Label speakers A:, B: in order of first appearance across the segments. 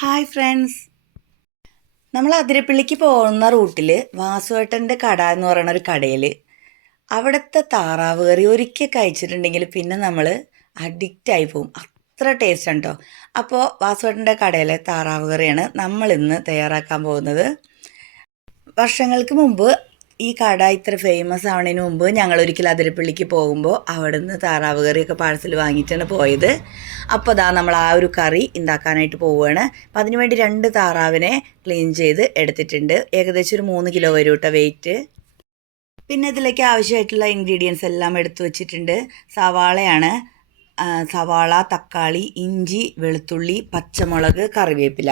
A: Hi friends നമ്മൾ അതിരപ്പള്ളിക്ക് പോകുന്ന റൂട്ടിൽ വാസുവേട്ടന്റെ കട എന്ന് പറയുന്ന ഒരു കടയിൽ അവിടുത്തെ താറാവ് കറി ഒരിക്കൽ കഴിച്ചിട്ടുണ്ടെങ്കിൽ പിന്നെ നമ്മൾ അഡിക്റ്റ് ആയി പോകും. അത്ര ടേസ്റ്റ് ഉണ്ടോ? അപ്പോൾ വാസുവേട്ടന്റെ കടയിലെ താറാവ് കറിയാണ് നമ്മൾ ഇന്ന് തയ്യാറാക്കാൻ പോകുന്നത്. വർഷങ്ങൾക്ക് മുമ്പ് ഈ കട ഇത്ര ഫേമസ് ആവണതിന് മുമ്പ് ഞങ്ങൾ ഒരിക്കൽ അതിരപ്പള്ളിക്ക് പോകുമ്പോൾ അവിടെ നിന്ന് താറാവ് കറിയൊക്കെ പാഴ്സൽ വാങ്ങിയിട്ടാണ് പോയത്. അപ്പോൾ അതാ നമ്മൾ ആ ഒരു കറി ഉണ്ടാക്കാനായിട്ട് പോവുകയാണ് അപ്പം അതിനുവേണ്ടി രണ്ട് താറാവിനെ ക്ലീൻ ചെയ്ത് എടുത്തിട്ടുണ്ട്. ഏകദേശം ഒരു മൂന്ന് കിലോ വരും കേട്ടോ വെയിറ്റ് പിന്നെ ഇതിലേക്ക് ആവശ്യമായിട്ടുള്ള ഇൻഗ്രീഡിയൻസ് എല്ലാം എടുത്തു വച്ചിട്ടുണ്ട്. സവാളയാണ്. സവാള തക്കാളി ഇഞ്ചി വെളുത്തുള്ളി പച്ചമുളക് കറിവേപ്പില.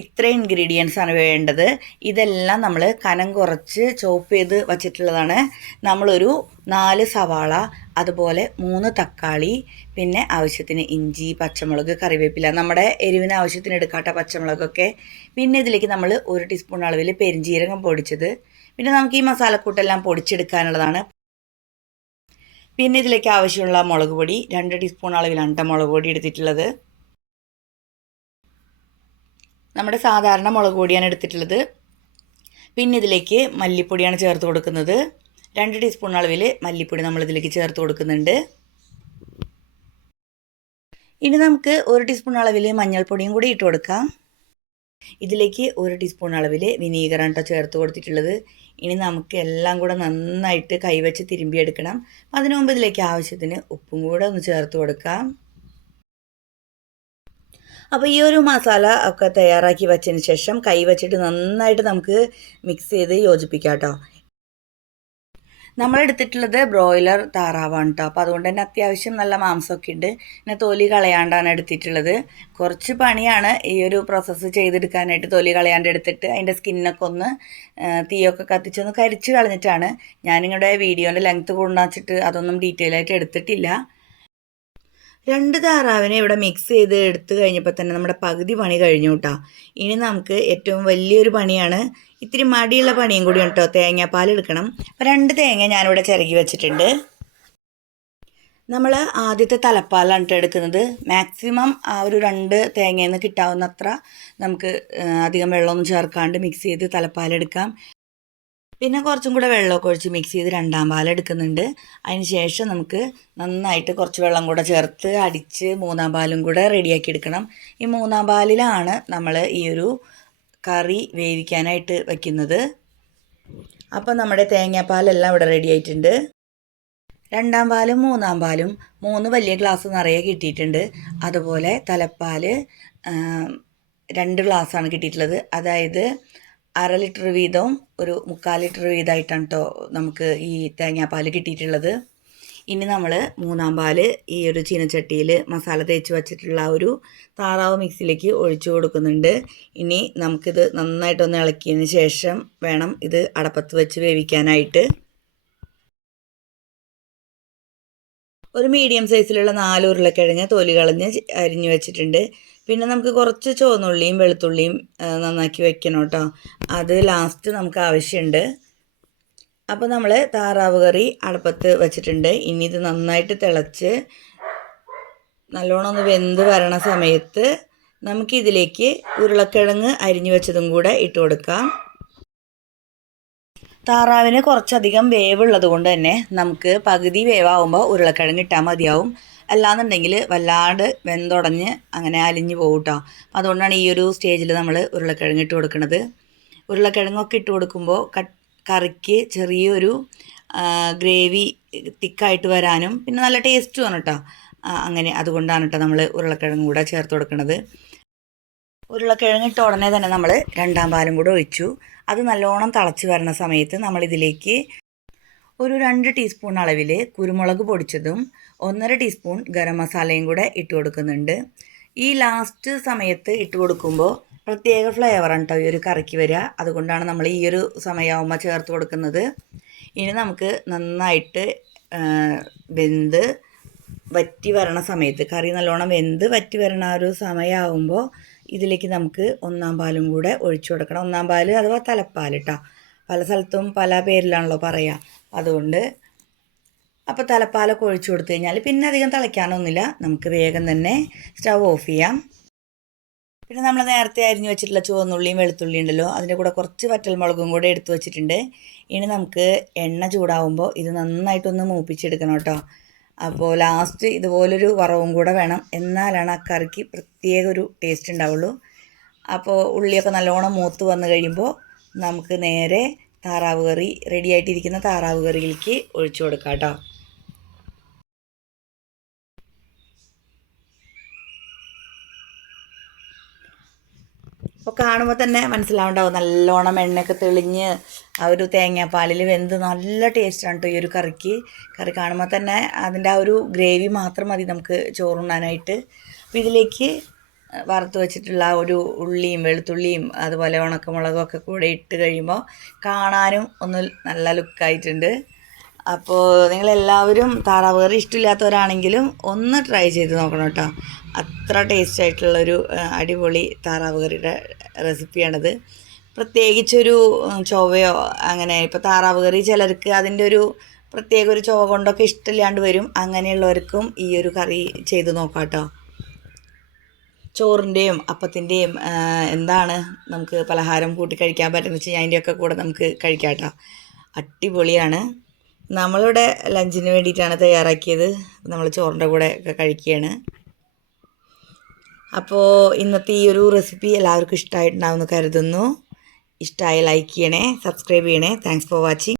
A: ഇത്രയും ഇൻഗ്രീഡിയൻസ് ആണ് വേണ്ടത്. ഇതെല്ലാം നമ്മൾ കനം കുറച്ച് ചോപ്പ് ചെയ്ത് വച്ചിട്ടുള്ളതാണ്. നമ്മളൊരു നാല് സവാള അതുപോലെ മൂന്ന് തക്കാളി പിന്നെ ആവശ്യത്തിന് ഇഞ്ചി പച്ചമുളക് കറിവേപ്പില. നമ്മുടെ എരിവിന് ആവശ്യത്തിന് എടുക്കാട്ട പച്ചമുളകൊക്കെ. പിന്നെ ഇതിലേക്ക് നമ്മൾ ഒരു ടീസ്പൂൺ അളവിൽ പെരിഞ്ജീരകം പൊടിച്ചത്. പിന്നെ നമുക്ക് ഈ മസാലക്കൂട്ടെല്ലാം പൊടിച്ചെടുക്കാനുള്ളതാണ്. പിന്നെ ഇതിലേക്ക് ആവശ്യമുള്ള മുളക് പൊടി രണ്ട് ടീസ്പൂൺ അളവിലാണ് മുളക് പൊടി എടുത്തിട്ടുള്ളത്. നമ്മുടെ സാധാരണ മുളക് പൊടിയാണ് എടുത്തിട്ടുള്ളത്. പിന്നെ ഇതിലേക്ക് മല്ലിപ്പൊടിയാണ് ചേർത്ത് കൊടുക്കുന്നത്. രണ്ട് ടീസ്പൂൺ അളവിൽ മല്ലിപ്പൊടി നമ്മൾ ഇതിലേക്ക് ചേർത്ത് കൊടുക്കുന്നുണ്ട്. ഇനി നമുക്ക് ഒരു ടീസ്പൂൺ അളവിൽ മഞ്ഞൾപ്പൊടിയും കൂടി ഇട്ട് കൊടുക്കാം. ഇതിലേക്ക് ഒരു ടീസ്പൂൺ അളവിൽ വിനീഗറാണ് കേട്ടോ ചേർത്ത് കൊടുത്തിട്ടുള്ളത്. ഇനി നമുക്ക് എല്ലാം കൂടെ നന്നായിട്ട് കൈവച്ച് തിരുമ്പിയെടുക്കണം അതിനു മുമ്പ് ഇതിലേക്ക് ആവശ്യത്തിന് ഉപ്പും കൂടെ ഒന്ന് ചേർത്ത് കൊടുക്കാം. അപ്പോൾ ഈ ഒരു മസാല ഒക്കെ തയ്യാറാക്കി വെച്ചതിന് ശേഷം കൈ വെച്ചിട്ട് നന്നായിട്ട് നമുക്ക് മിക്സ് ചെയ്ത് യോജിപ്പിക്കാം കേട്ടോ നമ്മളെടുത്തിട്ടുള്ളത് ബ്രോയിലർ താറാവാണ് കേട്ടോ അപ്പോൾ അതുകൊണ്ട് തന്നെ അത്യാവശ്യം നല്ല മാംസമൊക്കെ ഉണ്ട്. പിന്നെ തൊലി കളയാണ്ടാണ് എടുത്തിട്ടുള്ളത്. കുറച്ച് പണിയാണ് ഈ ഒരു പ്രോസസ്സ് ചെയ്തെടുക്കാനായിട്ട് തൊലി കളയാണ്ട് എടുത്തിട്ട് അതിന്റെ സ്കിന്നൊക്കെ ഒന്ന് തീയൊക്കെ കത്തിച്ചൊന്ന് കരിച്ച് കളഞ്ഞിട്ടാണ് ഞാനിങ്ങളുടെ വീഡിയോന്റെ ലെങ്ത്ത് കൊണ്ടുവച്ചിട്ട് അതൊന്നും ഡീറ്റെയിൽ ആയിട്ട് എടുത്തിട്ടില്ല. രണ്ട് താറാവിനെ ഇവിടെ മിക്സ് ചെയ്ത് എടുത്തു കഴിഞ്ഞപ്പോൾ തന്നെ നമ്മുടെ പകുതി പണി കഴിഞ്ഞു കേട്ടോ ഇനി നമുക്ക് ഏറ്റവും വലിയൊരു പണിയാണ് ഇത്തിരി മടിയുള്ള പണിയും കൂടി കേട്ടോ തേങ്ങാപ്പാൽ എടുക്കണം. അപ്പോൾ രണ്ട് തേങ്ങ ഞാനിവിടെ ചിരകി വെച്ചിട്ടുണ്ട്. നമ്മൾ ആദ്യത്തെ തലപ്പാലാണ് എടുക്കുന്നത്. മാക്സിമം ആ ഒരു രണ്ട് തേങ്ങയിൽ നിന്ന് കിട്ടാവുന്നത്ര നമുക്ക് അധികം വെള്ളമൊന്നും ചേർക്കാണ്ട് മിക്സ് ചെയ്ത് തലപ്പാലെടുക്കാം പിന്നെ കുറച്ചും കൂടെ വെള്ളമൊക്കെ ഒഴിച്ച് മിക്സ് ചെയ്ത് രണ്ടാം പാൽ എടുക്കുന്നുണ്ട്. അതിന് ശേഷം നമുക്ക് നന്നായിട്ട് കുറച്ച് വെള്ളം കൂടെ ചേർത്ത് അടിച്ച് മൂന്നാം പാലും കൂടെ റെഡിയാക്കി എടുക്കണം. ഈ മൂന്നാം പാലിലാണ് നമ്മൾ ഈ ഒരു കറി വേവിക്കാനായിട്ട് വയ്ക്കുന്നത് അപ്പോൾ നമ്മുടെ തേങ്ങാപ്പാലെല്ലാം ഇവിടെ റെഡി ആയിട്ടുണ്ട്. രണ്ടാം പാലും മൂന്നാം പാലും മൂന്ന് വലിയ ഗ്ലാസ് നിറയെ കിട്ടിയിട്ടുണ്ട്. അതുപോലെ തലപ്പാൽ രണ്ട് ഗ്ലാസ്സാണ് കിട്ടിയിട്ടുള്ളത്. അതായത് അര ലിറ്റർ വീതവും ഒരു മുക്കാൽ ലിറ്റർ വീതമായിട്ടാണ് കേട്ടോ നമുക്ക് ഈ തേങ്ങാപ്പാൽ കിട്ടിയിട്ടുള്ളത്. ഇനി നമ്മൾ മൂന്നാം പാൽ ഈ ഒരു ചീനച്ചട്ടിയിൽ മസാല തേച്ച് വച്ചിട്ടുള്ള ഒരു താറാവ് മിക്സിയിലേക്ക് ഒഴിച്ചു കൊടുക്കുന്നുണ്ട്. ഇനി നമുക്കിത് നന്നായിട്ടൊന്ന് ഇളക്കിയതിന് ശേഷം വേണം ഇത് അടപ്പത്ത് വെച്ച് വേവിക്കാനായിട്ട്. ഒരു മീഡിയം സൈസിലുള്ള നാല് ഉരുളക്കിഴങ്ങ് തോലി കളഞ്ഞ് അരിഞ്ഞു വെച്ചിട്ടുണ്ട്. പിന്നെ നമുക്ക് കുറച്ച് ചുവന്നുള്ളിയും വെളുത്തുള്ളിയും നന്നാക്കി വെക്കണം കേട്ടോ. അത് ലാസ്റ്റ് നമുക്ക് ആവശ്യമുണ്ട് അപ്പോൾ നമ്മൾ താറാവ് കറി അടുപ്പത്ത് വെച്ചിട്ടുണ്ട്. ഇനി ഇത് നന്നായിട്ട് തിളച്ച് നല്ലോണം ഒന്ന് വെന്ത് വരണ സമയത്ത് നമുക്കിതിലേക്ക് ഉരുളക്കിഴങ്ങ് അരിഞ്ഞു വെച്ചതും കൂടെ ഇട്ട് കൊടുക്കാം. താറാവിന് കുറച്ചധികം വേവുള്ളത് കൊണ്ട് തന്നെ നമുക്ക് പകുതി വേവാകുമ്പോൾ ഉരുളക്കിഴങ്ങ് ഇട്ടാൽ മതിയാവും. അല്ലാന്നുണ്ടെങ്കിൽ വല്ലാണ്ട് വെന്തുടഞ്ഞ് അങ്ങനെ അലിഞ്ഞു പോകും കേട്ടോ അതുകൊണ്ടാണ് ഈ ഒരു സ്റ്റേജിൽ നമ്മൾ ഉരുളക്കിഴങ്ങ് ഇട്ട് കൊടുക്കുന്നത് ഉരുളക്കിഴങ്ങൊക്കെ ഇട്ട് കൊടുക്കുമ്പോൾ കറിക്ക് ചെറിയൊരു ഗ്രേവി തിക്കായിട്ട് വരാനും പിന്നെ നല്ല ടേസ്റ്റുമാണ് കേട്ടോ അങ്ങനെ അതുകൊണ്ടാണ് കേട്ടോ നമ്മൾ ഉരുളക്കിഴങ്ങ് കൂടെ ചേർത്ത് കൊടുക്കുന്നത് ഉരുളക്കിഴങ്ങ് ഇട്ട ഉടനെ തന്നെ നമ്മൾ രണ്ടാം പാലും കൂടെ ഒഴിച്ചു. അത് നല്ലോണം തിളച്ച് വരുന്ന സമയത്ത് നമ്മൾ ഇതിലേക്ക് ഒരു രണ്ട് ടീസ്പൂൺ അളവിൽ കുരുമുളക് പൊടിച്ചതും ഒന്നര ടീസ്പൂൺ ഗരം മസാലയും കൂടെ ഇട്ട് കൊടുക്കുന്നുണ്ട്. ഈ ലാസ്റ്റ് സമയത്ത് ഇട്ട് കൊടുക്കുമ്പോൾ പ്രത്യേക ഫ്ലേവറാണ് കേട്ടോ ഈ ഒരു കറിക്ക് വരിക. അതുകൊണ്ടാണ് നമ്മൾ ഈ ഒരു സമയമാകുമ്പോൾ ചേർത്ത് കൊടുക്കുന്നത്. ഇനി നമുക്ക് നന്നായിട്ട് വെന്ത് വറ്റി വരണ സമയത്ത് കറി നല്ലോണം വെന്ത് വറ്റി വരണ ഒരു സമയമാകുമ്പോൾ ഇതിലേക്ക് നമുക്ക് ഒന്നാം പാലും കൂടെ ഒഴിച്ചു കൊടുക്കണം. ഒന്നാം പാൽ അഥവാ തലപ്പാൽ കേട്ടോ പല സ്ഥലത്തും പല പേരിലാണല്ലോ പറയുക അതുകൊണ്ട് അപ്പോൾ തലപ്പാലൊക്കെ ഒഴിച്ചു കൊടുത്തു കഴിഞ്ഞാൽ പിന്നെ അധികം തിളയ്ക്കാനൊന്നുമില്ല. നമുക്ക് വേഗം തന്നെ സ്റ്റവ് ഓഫ് ചെയ്യാം. പിന്നെ നമ്മൾ നേരത്തെ അരിഞ്ഞു വെച്ചിട്ടുള്ള ചുവന്നുള്ളിയും വെളുത്തുള്ളിയും ഉണ്ടല്ലോ അതിന്റെ കൂടെ കുറച്ച് വറ്റൽമുളകും കൂടെ എടുത്തു വെച്ചിട്ടുണ്ട്. ഇനി നമുക്ക് എണ്ണ ചൂടാവുമ്പോൾ ഇത് നന്നായിട്ടൊന്ന് മൂപ്പിച്ചെടുക്കണം കേട്ടോ. അപ്പോൾ ലാസ്റ്റ് ഇതുപോലൊരു വറവും കൂടെ വേണം. എന്നാലാണ് ആ കറിക്ക് പ്രത്യേക ഒരു ടേസ്റ്റ് ഉണ്ടാവുള്ളൂ. അപ്പോൾ ഉള്ളിയൊക്കെ നല്ലോണം മൂത്ത് വന്നു കഴിയുമ്പോൾ നമുക്ക് നേരെ താറാവ് കറി റെഡി ആയിട്ടിരിക്കുന്ന താറാവ് കറിയിലേക്ക് ഒഴിച്ചു കൊടുക്കാം കേട്ടോ. അപ്പോൾ കാണുമ്പോൾ തന്നെ മനസ്സിലാവുണ്ടാവും. നല്ലോണം എണ്ണയൊക്കെ തെളിഞ്ഞ് ആ ഒരു തേങ്ങാപ്പാലിൽ വെന്ത് നല്ല ടേസ്റ്റാണ് കേട്ടോ ഈ ഒരു കറിക്ക്. കറി കാണുമ്പോൾ തന്നെ അതിന്റെ ആ ഒരു ഗ്രേവി മാത്രം മതി നമുക്ക് ചോറുണ്ണാനായിട്ട്. അപ്പോൾ ഇതിലേക്ക് വറുത്ത് വെച്ചിട്ടുള്ള ഒരു ഉള്ളിയും വെളുത്തുള്ളിയും അതുപോലെ ഉണക്കമുളകും ഒക്കെ കൂടെ ഇട്ട് കഴിയുമ്പോൾ കാണാനും ഒന്ന് നല്ല ലുക്കായിട്ടുണ്ട്. അപ്പോൾ നിങ്ങളെല്ലാവരും താറാവ് കറി ഇഷ്ടമില്ലാത്തവരാണെങ്കിലും ഒന്ന് ട്രൈ ചെയ്ത് നോക്കണം കേട്ടോ. അത്ര ടേസ്റ്റ് ആയിട്ടുള്ളൊരു അടിപൊളി താറാവ് കറിയുടെ റെസിപ്പിയാണിത്. പ്രത്യേകിച്ചൊരു ചൊവയോ അങ്ങനെ ഇപ്പോൾ താറാവ് കറി ചിലർക്ക് അതിന്റെ ഒരു പ്രത്യേക ഒരു ചൊവ കൊണ്ടൊക്കെ ഇഷ്ടമില്ലാണ്ട് വരും. അങ്ങനെയുള്ളവർക്കും ഈ ഒരു കറി ചെയ്ത് നോക്കാം കേട്ടോ. ചോറിന്റെയും അപ്പത്തിന്റെയും എന്താണ് നമുക്ക് പലഹാരം കൂട്ടി കഴിക്കാൻ പറ്റുന്നത് വെച്ച് കഴിഞ്ഞാൽ അതിന്റെയൊക്കെ കൂടെ നമുക്ക് കഴിക്കാം കേട്ടോ അടിപൊളിയാണ്. നമ്മളുടെ ലഞ്ചിന് വേണ്ടിയിട്ടാണ് തയ്യാറാക്കിയത്. നമ്മൾ ചോറിന്റെ കൂടെ ഒക്കെ കഴിക്കുകയാണ്. അപ്പോൾ ഇന്നത്തെ ഈ ഒരു റെസിപ്പി എല്ലാവർക്കും ഇഷ്ടമായിട്ടുണ്ടാവുമെന്ന് കരുതുന്നു. ഇഷ്ടമായി ലൈക്ക് ചെയ്യണേ സബ്സ്ക്രൈബ് ചെയ്യണേ. Thanks for watching